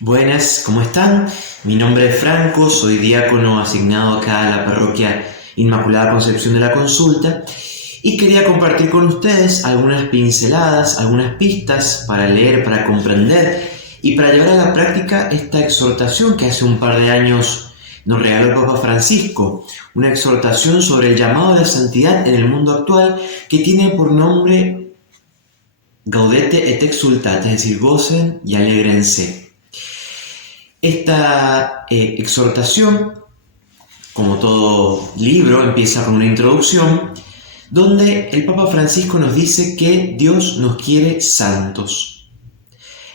Buenas, ¿cómo están? Mi nombre es Franco, soy diácono asignado acá a la parroquia Inmaculada Concepción de la Consulta y quería compartir con ustedes algunas pinceladas, algunas pistas para leer, para comprender y para llevar a la práctica esta exhortación que hace un par de años nos regaló el Papa Francisco, una exhortación sobre el llamado a la santidad en el mundo actual que tiene por nombre Gaudete et exultate, es decir, gocen y alégrense. Esta exhortación, como todo libro, empieza con una introducción donde el Papa Francisco nos dice que Dios nos quiere santos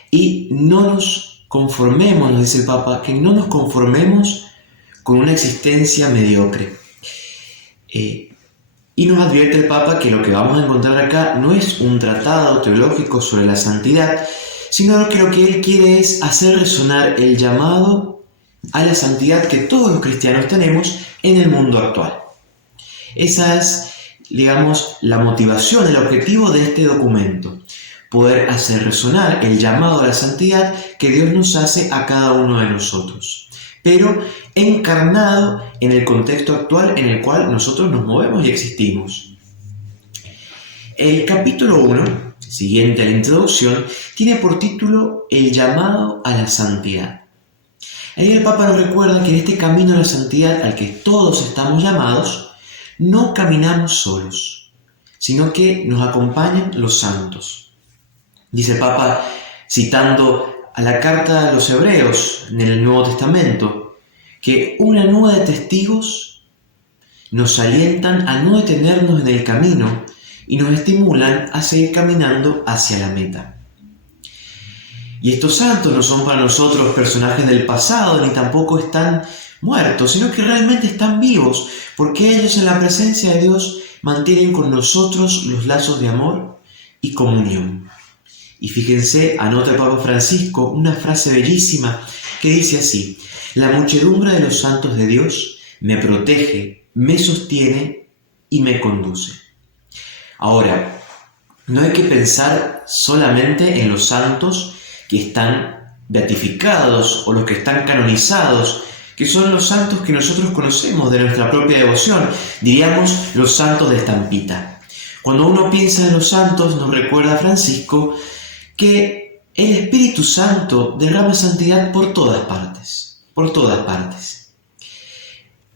y no nos conformemos, nos dice el Papa, que no nos conformemos con una existencia mediocre. Y nos advierte el Papa que lo que vamos a encontrar acá no es un tratado teológico sobre la santidad, sino que lo que él quiere es hacer resonar el llamado a la santidad que todos los cristianos tenemos en el mundo actual. Esa es, digamos, la motivación, el objetivo de este documento, poder hacer resonar el llamado a la santidad que Dios nos hace a cada uno de nosotros, pero encarnado en el contexto actual en el cual nosotros nos movemos y existimos. El capítulo 1, siguiente a la introducción, tiene por título El llamado a la santidad. Ahí el Papa nos recuerda que en este camino a la santidad al que todos estamos llamados, no caminamos solos, sino que nos acompañan los santos. Dice el Papa, citando a la carta a los Hebreos en el Nuevo Testamento, que una nube de testigos nos alientan a no detenernos en el camino y nos estimulan a seguir caminando hacia la meta. Y estos santos no son para nosotros personajes del pasado, ni tampoco están muertos, sino que realmente están vivos, porque ellos en la presencia de Dios mantienen con nosotros los lazos de amor y comunión. Y fíjense, anota el Papa Francisco una frase bellísima que dice así: la muchedumbre de los santos de Dios me protege, me sostiene y me conduce. Ahora, no hay que pensar solamente en los santos que están beatificados o los que están canonizados, que son los santos que nosotros conocemos de nuestra propia devoción, diríamos los santos de estampita. Cuando uno piensa en los santos, nos recuerda Francisco que el Espíritu Santo derrama santidad por todas partes,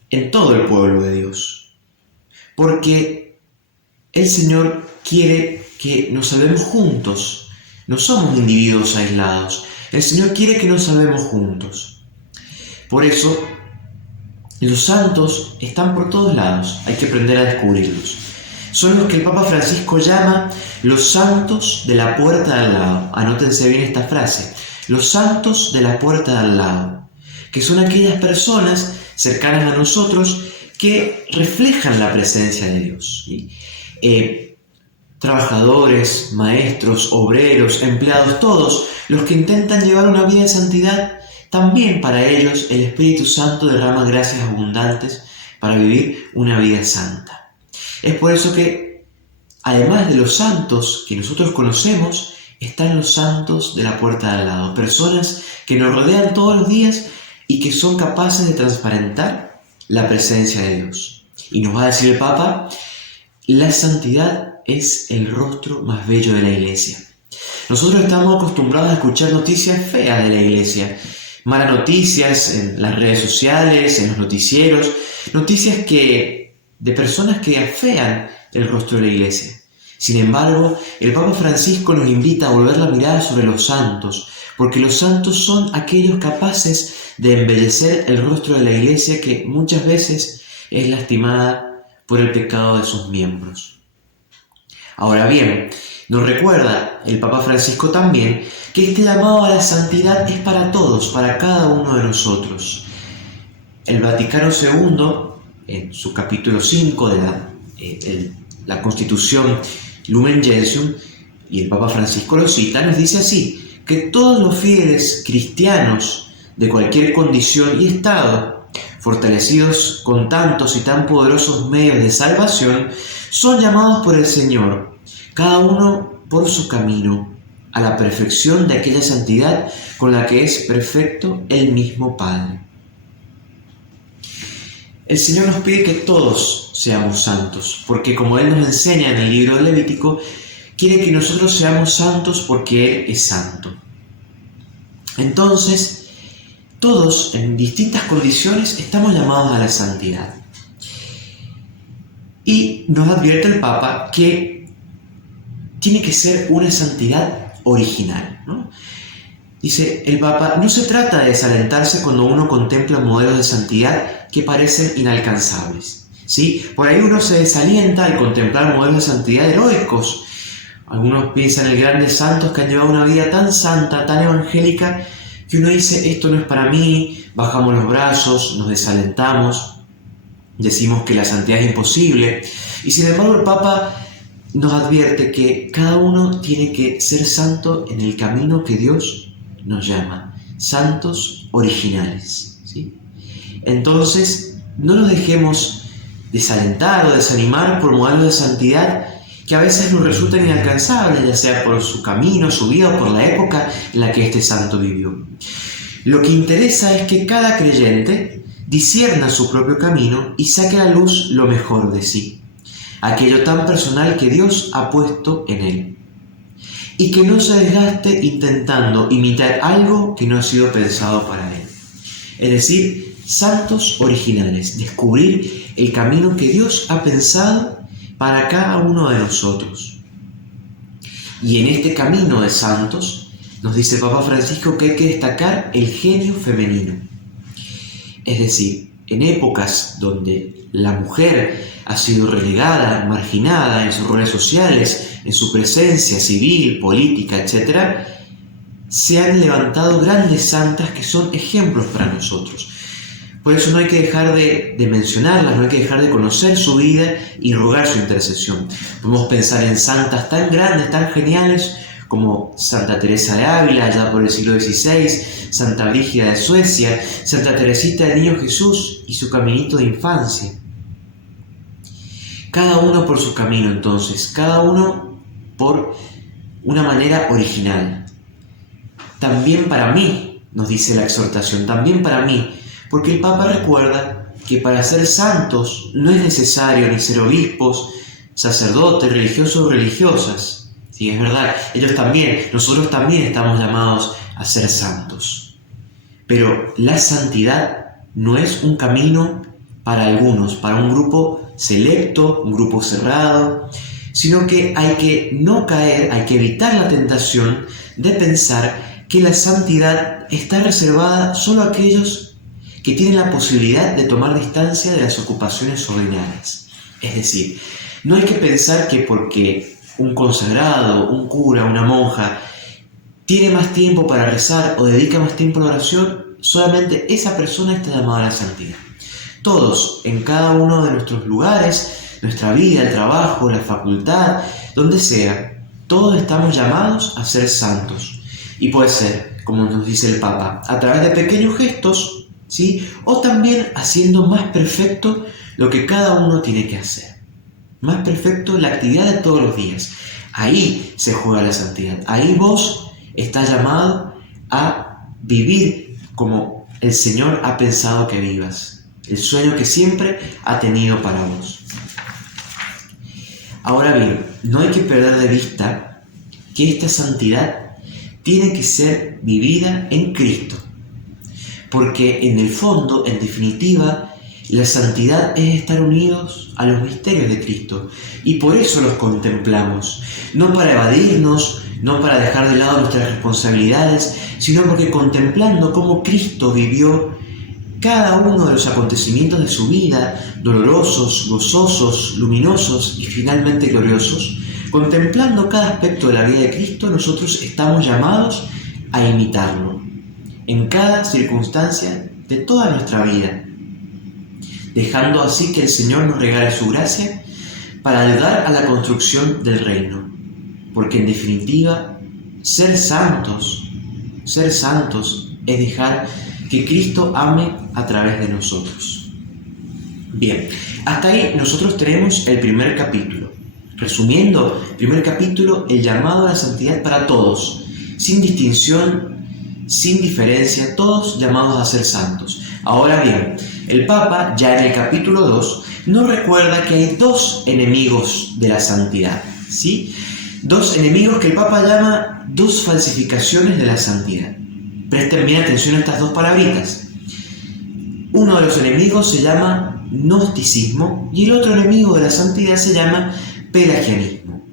en todo el pueblo de Dios, porque el Señor quiere que nos salvemos juntos, no somos individuos aislados, el Señor quiere que nos salvemos juntos. Por eso, los santos están por todos lados, hay que aprender a descubrirlos. Son los que el Papa Francisco llama los santos de la puerta de al lado. Anótense bien esta frase, los santos de la puerta de al lado, que son aquellas personas cercanas a nosotros que reflejan la presencia de Dios. Trabajadores, maestros, obreros, empleados, todos los que intentan llevar una vida de santidad, también para ellos el Espíritu Santo derrama gracias abundantes para vivir una vida santa. Es por eso que, además de los santos que nosotros conocemos, están los santos de la puerta de al lado, personas que nos rodean todos los días y que son capaces de transparentar la presencia de Dios. Y nos va a decir el Papa, la santidad es el rostro más bello de la Iglesia. Nosotros estamos acostumbrados a escuchar noticias feas de la Iglesia, malas noticias en las redes sociales, en los noticieros, noticias de personas que afean el rostro de la Iglesia. Sin embargo, el Papa Francisco nos invita a volver la mirada sobre los santos, porque los santos son aquellos capaces de embellecer el rostro de la Iglesia que muchas veces es lastimada por el pecado de sus miembros. Ahora bien, nos recuerda el Papa Francisco también que este llamado a la santidad es para todos, para cada uno de nosotros. El Vaticano II, en su capítulo 5 de la Constitución Lumen Gentium, y el Papa Francisco lo cita, nos dice así, que todos los fieles cristianos de cualquier condición y estado, fortalecidos con tantos y tan poderosos medios de salvación, son llamados por el Señor, cada uno por su camino, a la perfección de aquella santidad con la que es perfecto el mismo Padre. El Señor nos pide que todos seamos santos, porque como Él nos enseña en el libro de Levítico, quiere que nosotros seamos santos porque Él es santo. Entonces, todos en distintas condiciones estamos llamados a la santidad. Y nos advierte el Papa que tiene que ser una santidad original, ¿no? Dice el Papa, no se trata de desalentarse cuando uno contempla modelos de santidad que parecen inalcanzables, ¿sí? Por ahí uno se desalienta al contemplar modelos de santidad heroicos. Algunos piensan en grandes santos que han llevado una vida tan santa, tan evangélica, que uno dice, esto no es para mí, bajamos los brazos, nos desalentamos, decimos que la santidad es imposible. Y sin embargo el Papa nos advierte que cada uno tiene que ser santo en el camino que Dios nos llama, santos originales, ¿sí? Entonces, no nos dejemos desalentar o desanimar por modelos de santidad que a veces nos resultan inalcanzables, ya sea por su camino, su vida o por la época en la que este santo vivió. Lo que interesa es que cada creyente discierna su propio camino y saque a la luz lo mejor de sí, aquello tan personal que Dios ha puesto en él, y que no se desgaste intentando imitar algo que no ha sido pensado para él. Es decir, santos originales, descubrir el camino que Dios ha pensado para cada uno de nosotros. Y en este camino de santos, nos dice Papa Francisco que hay que destacar el genio femenino. Es decir, en épocas donde la mujer ha sido relegada, marginada en sus roles sociales, en su presencia civil, política, etc., se han levantado grandes santas que son ejemplos para nosotros. Por eso no hay que dejar de mencionarlas, no hay que dejar de conocer su vida y rogar su intercesión. Podemos pensar en santas tan grandes, tan geniales, como Santa Teresa de Ávila, ya por el siglo XVI, Santa Brígida de Suecia, Santa Teresita del Niño Jesús y su caminito de infancia. Cada uno por su camino, entonces, cada uno por una manera original. También para mí, nos dice la exhortación, también para mí, porque el Papa recuerda que para ser santos no es necesario ni ser obispos, sacerdotes, religiosos o religiosas. Sí, es verdad, nosotros también estamos llamados a ser santos. Pero la santidad no es un camino para algunos, para un grupo selecto, un grupo cerrado, sino que hay que no caer, hay que evitar la tentación de pensar que la santidad está reservada solo a aquellos que tienen la posibilidad de tomar distancia de las ocupaciones ordinarias. Es decir, no hay que pensar que porque un consagrado, un cura, una monja tiene más tiempo para rezar o dedica más tiempo a la oración, solamente esa persona está llamada a la santidad. Todos, en cada uno de nuestros lugares, nuestra vida, el trabajo, la facultad, donde sea, todos estamos llamados a ser santos. Y puede ser, como nos dice el Papa, a través de pequeños gestos, ¿sí? O también haciendo más perfecto lo que cada uno tiene que hacer. Más perfecto la actividad de todos los días. Ahí se juega la santidad. Ahí vos estás llamado a vivir como el Señor ha pensado que vivas. El sueño que siempre ha tenido para vos. Ahora bien, no hay que perder de vista que esta santidad tiene que ser vivida en Cristo. Porque en el fondo, en definitiva, la santidad es estar unidos a los misterios de Cristo. Y por eso los contemplamos. No para evadirnos, no para dejar de lado nuestras responsabilidades, sino porque contemplando cómo Cristo vivió cada uno de los acontecimientos de su vida, dolorosos, gozosos, luminosos y finalmente gloriosos, contemplando cada aspecto de la vida de Cristo, nosotros estamos llamados a imitarlo en cada circunstancia de toda nuestra vida, dejando así que el Señor nos regale su gracia para ayudar a la construcción del reino, porque en definitiva, ser santos es dejar que Cristo ame a través de nosotros. Bien, hasta ahí nosotros tenemos el primer capítulo. Resumiendo, el primer capítulo, el llamado a la santidad para todos, sin distinción, sin diferencia, todos llamados a ser santos. Ahora bien, el Papa, ya en el capítulo 2, nos recuerda que hay dos enemigos de la santidad, ¿sí? Dos enemigos que el Papa llama dos falsificaciones de la santidad. Presten bien atención a estas dos palabritas. Uno de los enemigos se llama gnosticismo y el otro enemigo de la santidad se llama pelagianismo.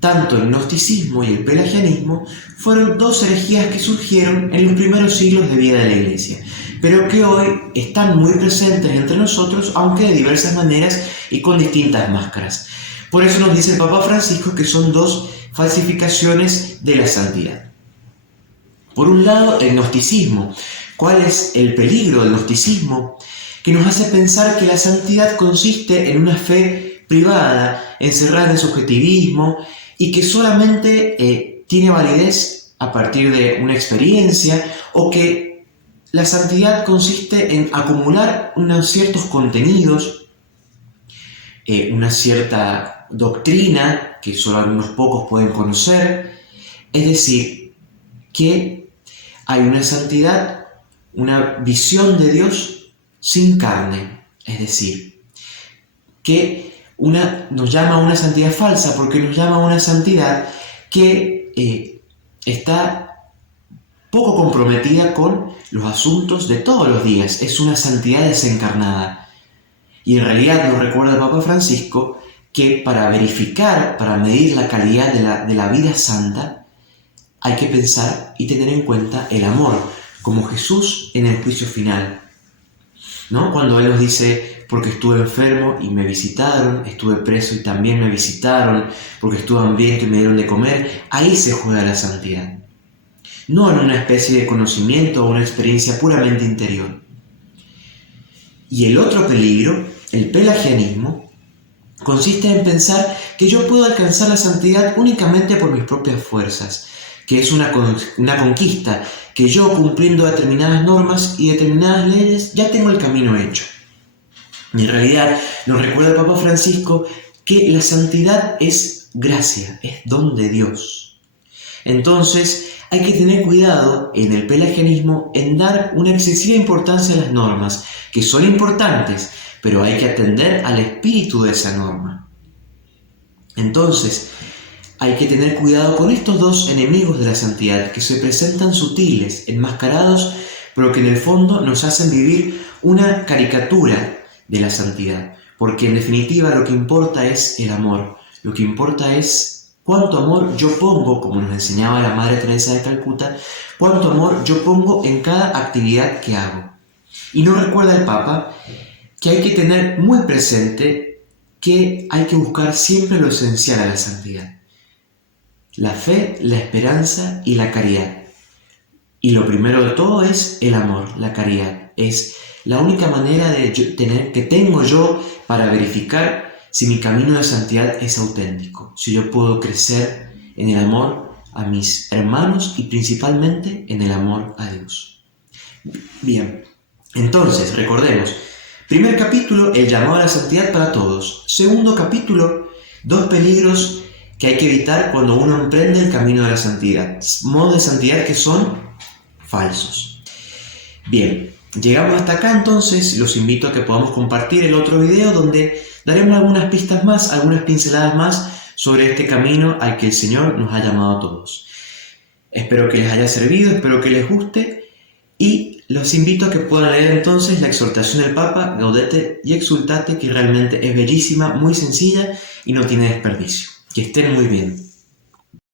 Tanto el gnosticismo y el pelagianismo fueron dos herejías que surgieron en los primeros siglos de vida de la Iglesia, pero que hoy están muy presentes entre nosotros, aunque de diversas maneras y con distintas máscaras. Por eso nos dice el Papa Francisco que son dos falsificaciones de la santidad. Por un lado, el gnosticismo. ¿Cuál es el peligro del gnosticismo? Que nos hace pensar que la santidad consiste en una fe privada, encerrada en el subjetivismo, y que solamente tiene validez a partir de una experiencia, o que la santidad consiste en acumular unos ciertos contenidos, una cierta doctrina que solo algunos pocos pueden conocer. Es decir, que hay una santidad, una visión de Dios sin carne, es decir, que nos llama a una santidad falsa, porque nos llama a una santidad que está poco comprometida con los asuntos de todos los días. Es una santidad desencarnada. Y en realidad nos recuerda el Papa Francisco que para verificar, para medir la calidad de la vida santa, hay que pensar y tener en cuenta el amor, como Jesús en el juicio final, ¿no? Cuando Él nos dice, porque estuve enfermo y me visitaron, estuve preso y también me visitaron, porque estuve hambriento y me dieron de comer, ahí se juega la santidad. No en una especie de conocimiento o una experiencia puramente interior. Y el otro peligro, el pelagianismo, consiste en pensar que yo puedo alcanzar la santidad únicamente por mis propias fuerzas, que es una conquista, que yo cumpliendo determinadas normas y determinadas leyes ya tengo el camino hecho. Y en realidad nos recuerda el Papa Francisco que la santidad es gracia, es don de Dios. Entonces hay que tener cuidado en el pelagianismo en dar una excesiva importancia a las normas, que son importantes, pero hay que atender al espíritu de esa norma. Entonces, hay que tener cuidado con estos dos enemigos de la santidad que se presentan sutiles, enmascarados, pero que en el fondo nos hacen vivir una caricatura de la santidad. Porque en definitiva lo que importa es el amor, lo que importa es cuánto amor yo pongo, como nos enseñaba la Madre Teresa de Calcuta, cuánto amor yo pongo en cada actividad que hago. Y nos recuerda el Papa que hay que tener muy presente que hay que buscar siempre lo esencial a la santidad. La fe, la esperanza y la caridad. Y lo primero de todo es el amor, la caridad. Es la única manera que tengo yo para verificar si mi camino de santidad es auténtico. Si yo puedo crecer en el amor a mis hermanos y principalmente en el amor a Dios. Bien, entonces recordemos. Primer capítulo, el llamado a la santidad para todos. Segundo capítulo, dos peligros que hay que evitar cuando uno emprende el camino de la santidad. Modos de santidad que son falsos. Bien, llegamos hasta acá, entonces los invito a que podamos compartir el otro video donde daremos algunas pistas más, algunas pinceladas más sobre este camino al que el Señor nos ha llamado a todos. Espero que les haya servido, espero que les guste y los invito a que puedan leer entonces la exhortación del Papa, Gaudete y Exsultate, que realmente es bellísima, muy sencilla y no tiene desperdicio. Que estén muy bien.